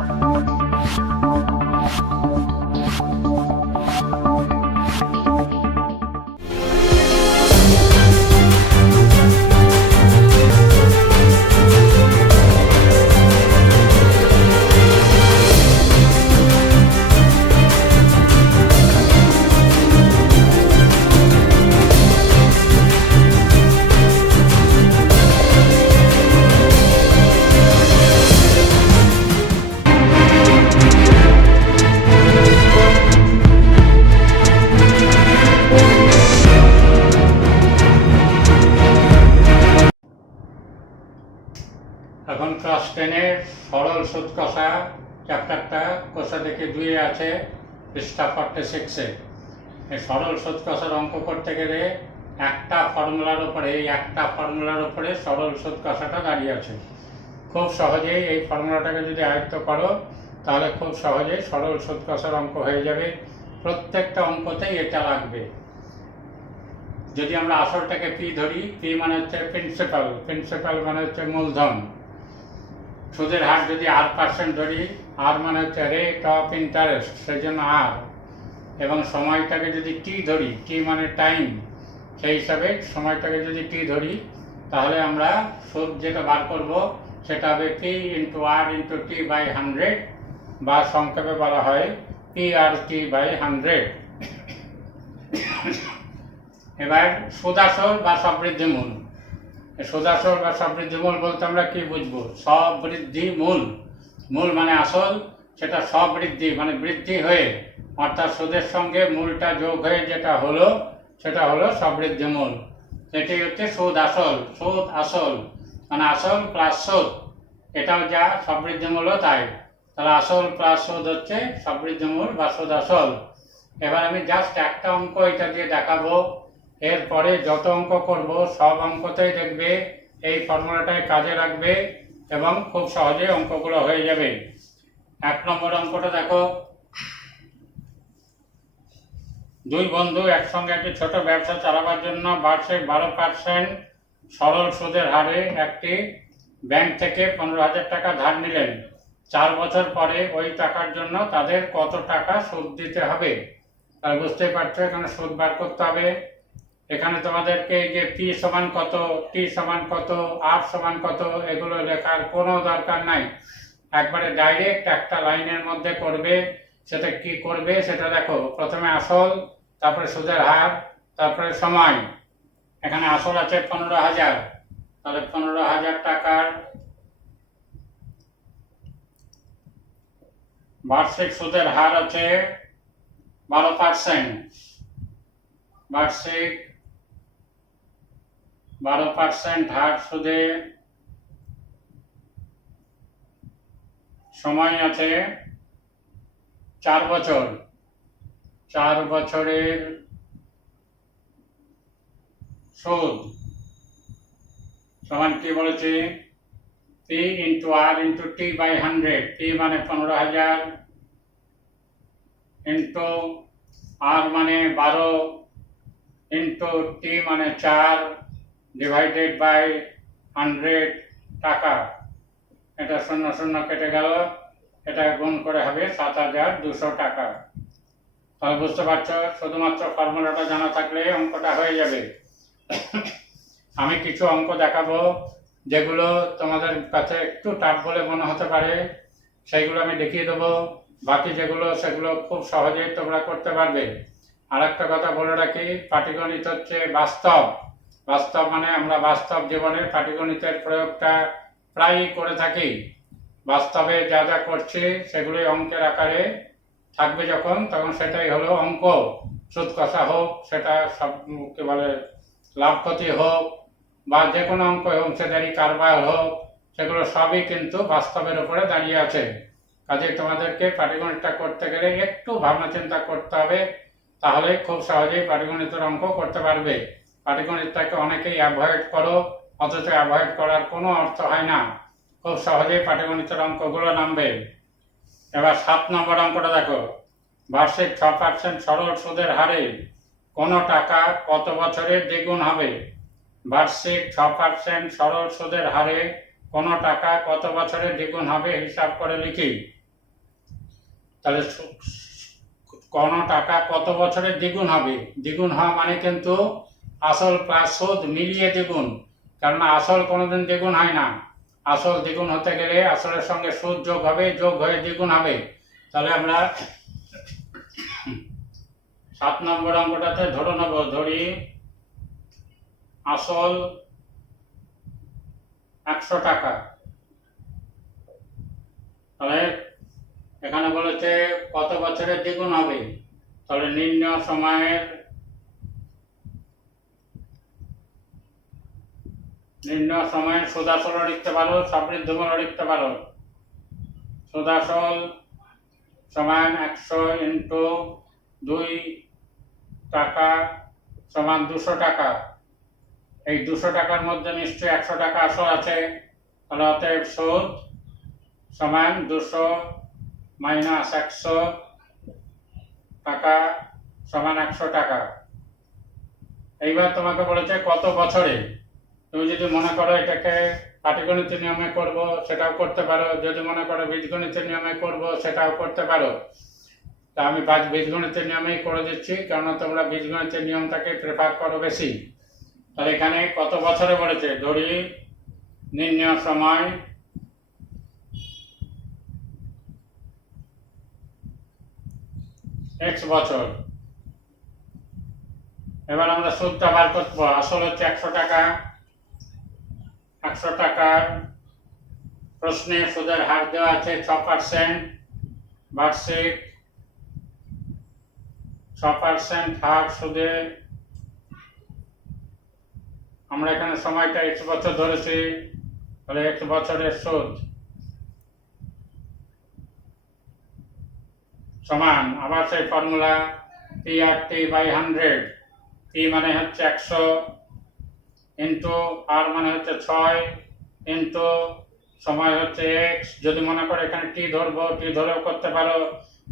এখন ক্লাস 10-এর সরল সুদ কষা চ্যাপ্টারটা কোষা দেখে 2-এ আছে পৃষ্ঠা 46-এ। এই সরল সুদ কষার অঙ্ক করতে গেলে একটা ফর্মুলার উপরে সরল সুদ কষাটা দাঁড়িয়ে আছে। খুব সহজেই এই ফর্মুলাটাকে যদি আয়ত্ত করো তাহলে খুব সহজেই সরল সুদ কষার অঙ্ক হয়ে যাবে। প্রত্যেকটা অঙ্কতেই এটা লাগবে। যদি আমরা আসলটাকে পি ধরি, পি মানে হচ্ছে প্রিন্সিপাল মানে হচ্ছে মূলধন। সুদের হার যদি R% ধরি, আর মানে হচ্ছে রেট অফ ইন্টারেস্ট, সেই জন্য আর। এবং সময়টাকে যদি টি ধরি, টি মানে টাইম, সেই হিসাবে সময়টাকে যদি টি ধরি তাহলে আমরা সুদ যেটা বার করব সেটা হবে P into R into T by 100, বা সংক্ষেপে বলা হয় PRT বাই 100। এবার সুদাসল বা সবৃদ্ধি মূল। সুদাসল বা সবৃদ্ধি মূল বলতে আমরা কি বুঝবো? সবৃদ্ধি মূল, মূল মানে আসল, সেটা সবৃদ্ধি মানে বৃদ্ধি হয়ে, অর্থাৎ সুদের সঙ্গে মূলটা যোগ হয়ে যেটা হলো সেটা হলো সবৃদ্ধি মূল। এটি হচ্ছে সুদ আসল মানে আসল প্লাস সুদ, এটাও যা সবৃদ্ধি মূলও তাই। তাহলে আসল প্লাস সুদ হচ্ছে সবৃদ্ধি মূল বা সুদ আসল। এবার আমি জাস্ট একটা অঙ্ক এটা দিয়ে দেখাবো। এরপরে যত অঙ্ক করব সব অঙ্কতেই দেখবে এই ফর্মুলাটাই কাজে লাগবে এবং খুব সহজে অঙ্কগুলো হয়ে যাবে। 1 নম্বর অঙ্কটা দেখো। দুই বন্ধু একসঙ্গে একটি ছোট ব্যবসা চালাবার জন্য বার্ষিক 12% সরল সুদের হারে একটি ব্যাংক থেকে 15,000 টাকা ধার নিলেন। 4 বছর পরে ওই টাকার জন্য তাদের কত টাকা সুদ দিতে হবে? তাহলে বুঝতেই পারছো এখানে সুদ বার করতে হবে। এখানে তোমাদেরকে যে পি সমান কত, টি সমান কত, আর সমান কত এগুলো লেখার কোনো দরকার নাই। একবারে ডাইরেক্ট একটা লাইনের মধ্যে করবে। সেটা কি করবে সেটা দেখো। প্রথমে আসল, তারপরে সুদের হার, তারপরে সময়। এখানে আসল আছে 15,000, তাহলে 15,000 টাকার বার্ষিক সুদের হার আছে 12%। বার্ষিক 12% হার সুদে সময় আছে 4 বছর। 4 বছরের সুদ সমান কি বলেছি? P into R into T by 100। P মানে 15,000 ইন্টু আর মানে 12 ইন্টু টি মানে 4 ডিভাইডেড বাই 100 টাকা। এটা 0 কেটে গেল, এটা গুণ করে হবে 7,200 টাকা। তাহলে বুঝতে পারছো শুধুমাত্র ফর্মুলাটা জানা থাকলে অঙ্কটা হয়ে যাবে। আমি কিছু অঙ্ক দেখাবো যেগুলো তোমাদের কাছে একটু টাফ বলে মনে হতে পারে, সেইগুলো আমি দেখিয়ে দেবো। বাকি যেগুলো সেগুলো খুব সহজেই তোমরা করতে পারবে। আর একটা কথা বলে রাখি, পাটিগণিত হচ্ছে বাস্তব মানে আমরা বাস্তব জীবনের পাটিগণিতের প্রয়োগটা প্রায়ই করে থাকি। বাস্তবে যা যা করছি সেগুলোই অঙ্কের আকারে থাকবে তখন সেটাই হলো অঙ্ক। সুদ কষা হোক, সেটা সব কি বলে লাভ ক্ষতি হোক, বা যে কোনো অঙ্ক অংশীদারি কারবার হোক, সেগুলো সবই কিন্তু বাস্তবের উপরে দাঁড়িয়ে আছে। কাজে তোমাদেরকে পাটিগণিতটা করতে গেলে একটু ভাবনা চিন্তা করতে হবে, তাহলে খুব সহজেই পাটিগণিতের অঙ্ক করতে পারবে। পাটিগণিতটাকে অনেকেই অ্যাভয়েড করো, অথচ অ্যাভয়েড করার কোনো অর্থ হয় না। খুব সহজেই পাটিগণিতের অঙ্কগুলো নামবে। এবার 7 নম্বর অঙ্কটা দেখো। বার্ষিক 6% সরল সুদের হারে কোনো টাকা কত বছরে দ্বিগুণ হবে? বার্ষিক 6% সরল সুদের হারে কোনো টাকা কত বছরে দ্বিগুণ হবে হিসাব করে লিখি। তাহলে কোনো টাকা কত বছরে দ্বিগুণ হবে? দ্বিগুণ হওয়া মানে কিন্তু আসল প্লাস সুদ মিলিয়ে দ্বিগুণ, কেননা আসল কোনোদিন দ্বিগুণ হয় না। আসল দ্বিগুণ হতে গেলে আসলের সঙ্গে সুদ যোগ হবে, যোগ হয়ে দ্বিগুণ হবে। তাহলে আমরা 7 নম্বর অঙ্কটাতে ধরে নেব, ধরি আসল 100 টাকা। তাহলে এখানে বলেছে কত বছরে দ্বিগুণ হবে, তাহলে নির্ণয় সময়ের সুদ-আসলও লিখতে পারো, সবৃদ্ধিমূলও লিখতে পারো। সুদ-আসল সমান 100 ইন্টু 2 টাকা সমান 200 টাকা। এই 200 টাকার মধ্যে নিশ্চয়ই 100 টাকা আসল আছে, তাহলে অতএব সুদ সমান 200 মাইনাস 100 টাকা সমান 100 টাকা। এইবার তোমাকে বলেছে কত বছরে। তুমি যদি মনে করো এটাকে পাটিগণিতের নিয়মে করব, সেটাও করতে পারো। যদি মনে করো বীজগণিতের নিয়মে করব, সেটাও করতে পারো। তা আমি বীজগণিতের নিয়মেই করে দিচ্ছি, কেননা তোমরা বীজগণিতের নিয়মটাকে প্রেফার করো বেশি। তাহলে এখানে কত বছরে বলেছে, ধরি নির্ণয় সময় x বছর। এবার আমরা সুদটা বার করবো। আসল হচ্ছে 100 টাকা। 100 টাকার প্রশ্নে সুদের হার দেওয়া আছে 6%। বার্ষিক 6% হার সুদে। আমরা এখানে সময়টা x বছর ধরেছি, তাহলে x বছরের সুদ সমান, আবার সেই ফর্মুলা P/100। P মানে হচ্ছে 100 ইন্টু R মানে হচ্ছে 6 ইন্টু সময় হচ্ছে x। যদি মনে করো এখানে t ধরবো, t ধরেও করতে পারো।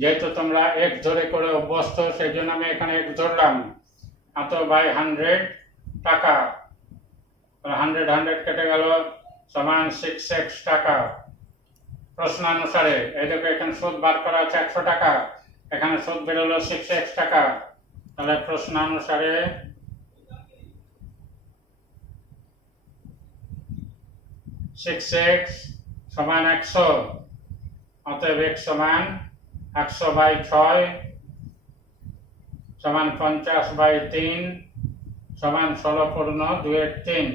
যেহেতু তোমরা x ধরে করে অভ্যস্ত, সেই জন্য আমি এখানে x ধরলাম। এত বাই 100 টাকা, 100 কেটে গেল, সমান 6x টাকা। প্রশ্নানুসারে এই দেখো এখানে সুদ বার করা আছে 100 টাকা, এখানে সুদ বেরোলো 6x টাকা। তাহলে প্রশ্নানুসারে 6x সমান 100, অতএব x সমান 100 বাই 6 সমান 50 বাই 3 সমান 16/2-3।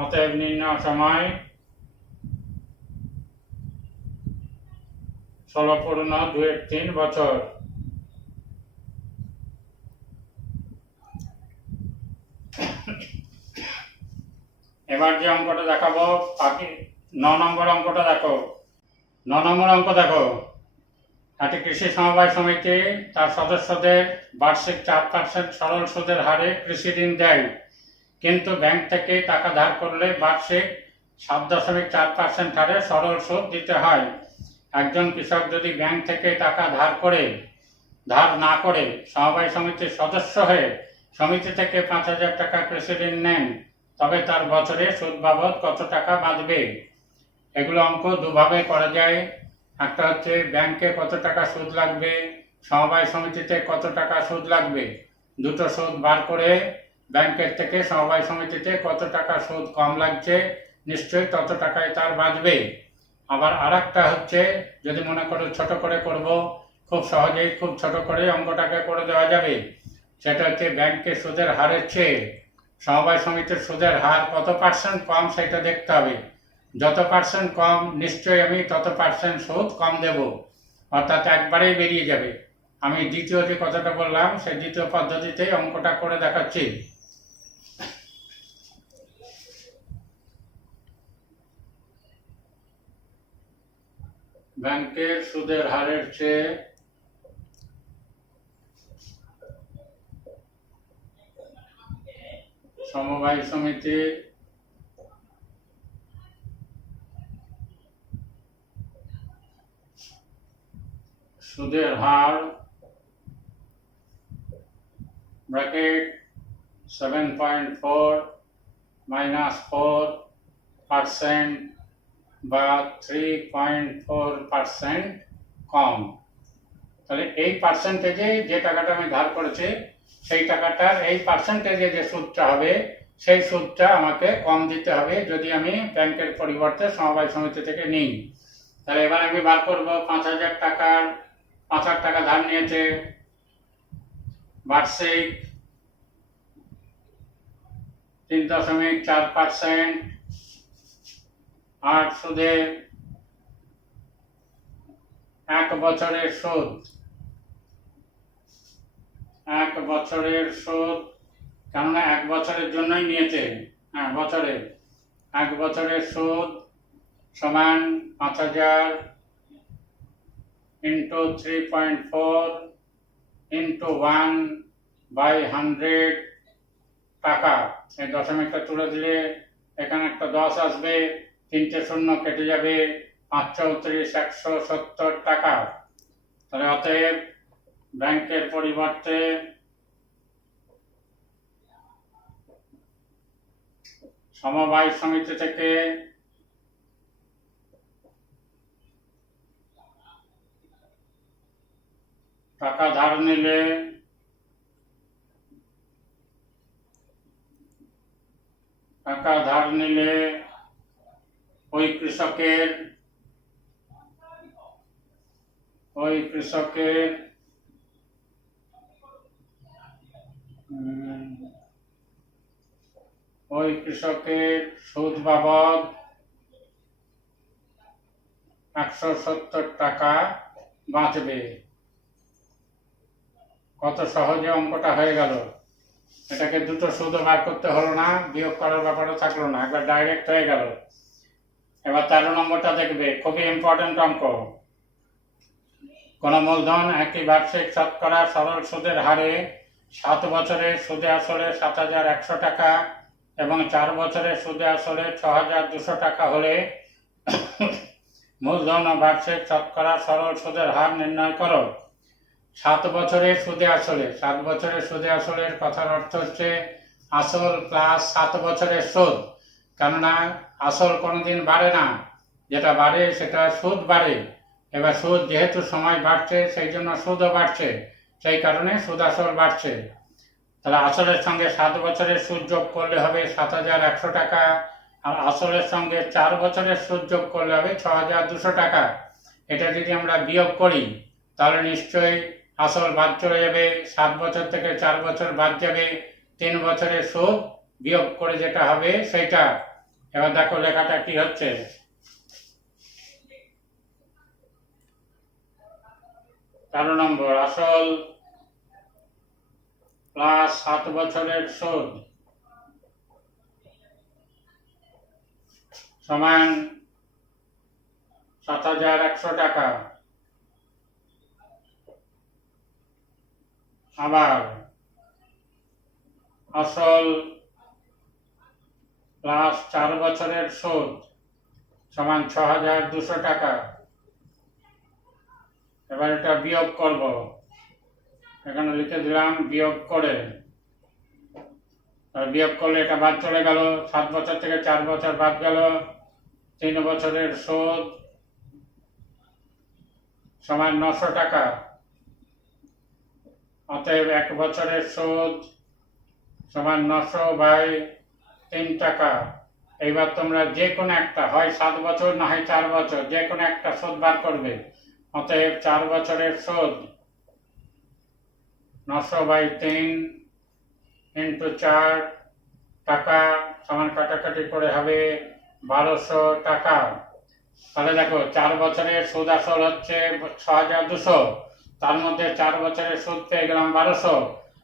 অতএব নির্ণয় সময় 16/2-3 বছর। এবার যে অঙ্কটা দেখাবো, বাকি 9 নম্বর অঙ্কটা দেখো। 9 নম্বর অঙ্ক দেখো, একটি কৃষি সমবায় সমিতি তার সদস্যদের বার্ষিক 4% সরল সুদের হারে কৃষি ঋণ দেয়, কিন্তু ব্যাংক থেকে টাকা ধার করলে বার্ষিক 7.4% হারে সরল সুদ দিতে হয়। একজন কৃষক যদি ব্যাংক থেকে টাকা ধার না করে সমবায় সমিতির সদস্য হয়ে সমিতি থেকে 5,000 টাকা কৃষি ঋণ নেন, তবে তার বছরে সুদ বাবদ কত টাকা বাঁচবে? এগুলো অঙ্ক দুভাবে করা যায়। একটা হচ্ছে ব্যাংকে কত টাকা সুদ লাগবে, সমবায় সমিতিতে কত টাকা সুদ লাগবে। দুটো সুদ বার করে ব্যাংকের থেকে সমবায় সমিতিতে কত টাকা সুদ কম লাগছে, নিশ্চয়ই তত টাকায় তার বাঁচবে। আবার আরেকটা হচ্ছে, যদি মনে করো ছোট করে করব, খুব সহজেই খুব ছোট করে অঙ্কটাকে করে দেওয়া যাবে। সেটা হচ্ছে ব্যাংকের সুদের হারের চেয়ে সমবায় সমিতির সুদের হার কত পার্সেন্ট কম সেটা দেখতে হবে। যত পার্সেন্ট কম, নিশ্চয়ই আমি তত পার্সেন্ট সুদ কম দেব, অর্থাৎ একবারেই বেরিয়ে যাবে। আমি দ্বিতীয় যে কথাটা বললাম, সেই দ্বিতীয় পদ্ধতিতেই অঙ্কটা করে দেখাচ্ছি। ব্যাংকের সুদের হারের চেয়ে সমবায় সমিতির সুদের হার ব্র্যাকেট 7.4 মাইনাস 4% বা 3.4% কম। তাহলে এই পার্সেন্টেজে যে টাকাটা আমি ধার করেছি সেই টাকাটার এই পার্সেন্টেজে যে সুদটা হবে সেই সুদটা আমাকে কম দিতে হবে যদি আমি ব্যাংকের পরিবর্তে সমবায় সমিতি থেকে নিই। তাহলে এবার আমি বার করবো 5,000 টাকা ধার নিয়েছে, বার্ষিক 3.4%, আর সুদে 1 বছরের সুদ, 1 বছরের সুদ, কেননা 1 বছরের জন্যই নিয়েছে, হ্যাঁ বছরে 1 বছরের সুদ সমান 5,000 ইন্টু 3.4 ইন্টু 1/100 টাকা। এই দশমিকটা তুলে দিলে এখানে একটা 10 আসবে, 3টে শূন্য কেটে যাবে, 5 34 170 টাকা। তাহলে অতএব ব্যাংকের পরিবর্তে সমবায় সমিতি থেকে টাকা ধার নিলে ওই কৃষকের সুদ বাবদ 170 টাকা বাঁচবে। কত সহজে অঙ্কটা হয়ে গেল। এটাকে দুটো সুদও বার করতে হলো না, বিয়োগ করার ব্যাপারও থাকলো না, একবার ডাইরেক্ট হয়ে গেল। এবার 13 নম্বরটা দেখবে, খুবই ইম্পর্টেন্ট অঙ্ক। কোন মূলধন একই বার্ষিক শতকরা সরল সুদের হারে 7 বছরের সুদে আসলে 7,100 টাকা এবং 4 বছরের সুদে আসলে 6,200 টাকা হলে মূলধন ও বার্ষিক শতকরা সরল সুদের হার নির্ণয় করো। 7 বছরের সুদে আসলে, 7 বছরের সুদে আসলের কথার অর্থ হচ্ছে আসল প্লাস 7 বছরের সুদ, কেননা আসল কোনোদিন বাড়ে না, যেটা বাড়ে সেটা সুদ বাড়ে। এবার সুদ যেহেতু সময় বাড়ছে সেই জন্য সুদও বাড়ছে, সেই কারণে সুদ আসল বাড়ছে। তাহলে আসলের সঙ্গে 7 বছরের সুদ যোগ করলে হবে 7,100 টাকা, আর আসলের সঙ্গে 4 বছরের সুদ যোগ করলে হবে 6,200 টাকা। এটা যদি আমরা বিয়োগ করি তাহলে নিশ্চয়ই আসল বাদ চলে যাবে, 7 বছর থেকে 4 বছর বাদ যাবে, 3 বছরের সুদ বিয়োগ করে যেটা হবে সেইটা। এবার দেখো লেখাটা কি হচ্ছে। তেরো নম্বর, আসল প্লাস 7 বছরের সুদ সমান 7,100 টাকা। আবার আসল প্লাস 4 বছরের সুদ সমান 6,200 টাকা। এবার এটা বিয়োগ করব, এখানে লিখে দিলাম বিয়োগ করে। বিয়োগ করলে এটা বাদ চলে গেল, 7 বছর থেকে 4 বছর বাদ গেল, 3 বছরের সুদ সমান 900 টাকা। অতএব 1 বছরের সুদ সমান 900/3 টাকা। এইবার তোমরা যে কোনো একটা, হয় 7 বছর না হয় 4 বছর, যে কোনো একটা সুদ বার করবে। অতএব 4 বছরের সুদ 900/3 ইন্টু 4 টাকা সমান কাটাকাটি করে হবে 1,200 টাকা। তাহলে দেখো 4 বছরের সুদ আসল হচ্ছে 6,200, তার মধ্যে 4 বছরের সুদ পেয়ে গেলাম 1,200,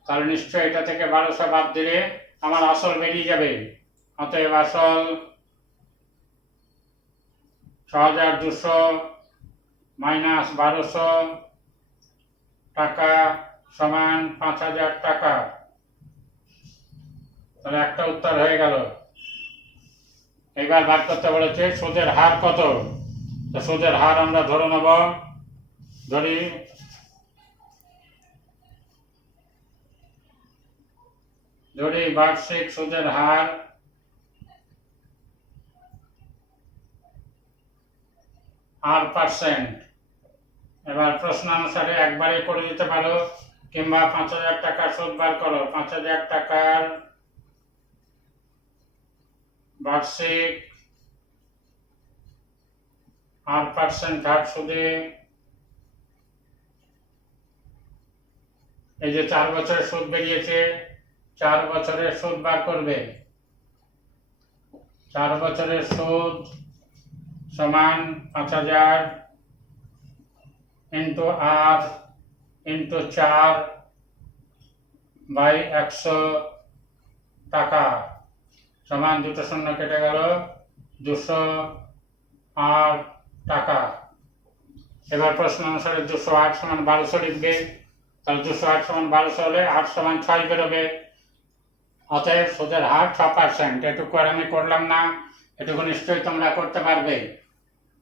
তাহলে নিশ্চয়ই এটা থেকে 1,200 বাদ দিলে আমার আসল বেরিয়ে যাবে। অতএব আসল 6,200 মাইনাস 1,200 টাকা সমান 5,000 টাকা। তাহলে একটা উত্তর হয়ে গেল। এবার বার করতে বলেছে সুদের হার কত। তো সুদের হার আমরা ধরে নেব, ধরি বার্ষিক সুদের হার R%, এবার প্রশ্ন অনুসারে একবারে করে দিতে পারো, কিংবা 5,000 টাকা সুদ বার করো। 5,000 টাকার বার্ষিক 8% হার সুদে এই যে 4 বছরের সুদ বেরিয়েছে, 4 বছরের সুদ বার করবে। 4 বছরের সুদ সমান 5,000 ইন্টু আর ইন্টু 4 বাই 100 টাকা সমান, দুটো শূন্য কেটে গেল, 208 টাকা। এবার প্রশ্ন অনুসারে 208 সমান 1200 লিখবে। তাহলে 208 সমান 1200 হলে 8 সমান 6 বেরোবে। অতএব সুদের হার 6%। এটুকু আর আমি করলাম না, এটুকু নিশ্চয়ই তোমরা করতে পারবে।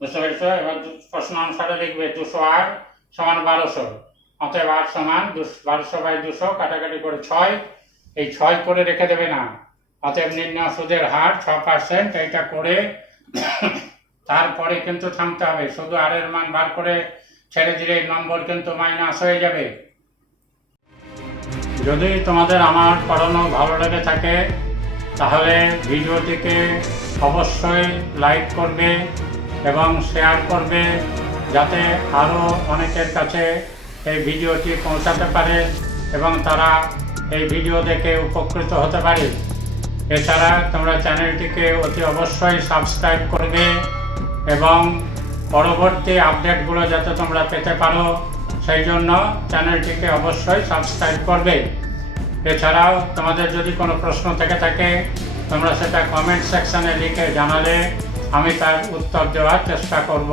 বুঝতে পেরেছো? এবার প্রশ্ন অনুসারে লিখবে 208 সমান 1200। অতএব 8 সমান 1200 বাই 200 কাটাকাটি করে 6, এই 6 করে রেখে দেবে না। অতএব নির্ণয় সুদের হার 6%। এইটা করে তারপরে কিন্তু থামতে হবে। শুধু আর এর মান বার করে ছেড়ে দিলে নম্বর কিন্তু মাইনাস হয়ে যাবে। যদি তোমাদের আমার পড়ানো ভালো লেগে থাকে তাহলে ভিডিওটিকে অবশ্যই লাইক করবে এবং শেয়ার করবে, যাতে আরও অনেকের কাছে এই ভিডিওটি পৌঁছাতে পারে এবং তারা এই ভিডিও দেখে উপকৃত হতে পারে। এছাড়া তোমরা চ্যানেলটিকে অতি অবশ্যই সাবস্ক্রাইব করবে এবং পরবর্তী আপডেটগুলো যাতে তোমরা পেতে পারো সেই জন্য চ্যানেলটিকে অবশ্যই সাবস্ক্রাইব করবে। এছাড়াও তোমাদের যদি কোনো প্রশ্ন থেকে থাকে তোমরা সেটা কমেন্ট সেকশানে লিখে জানালে আমি তার উত্তর দেওয়ার চেষ্টা করব।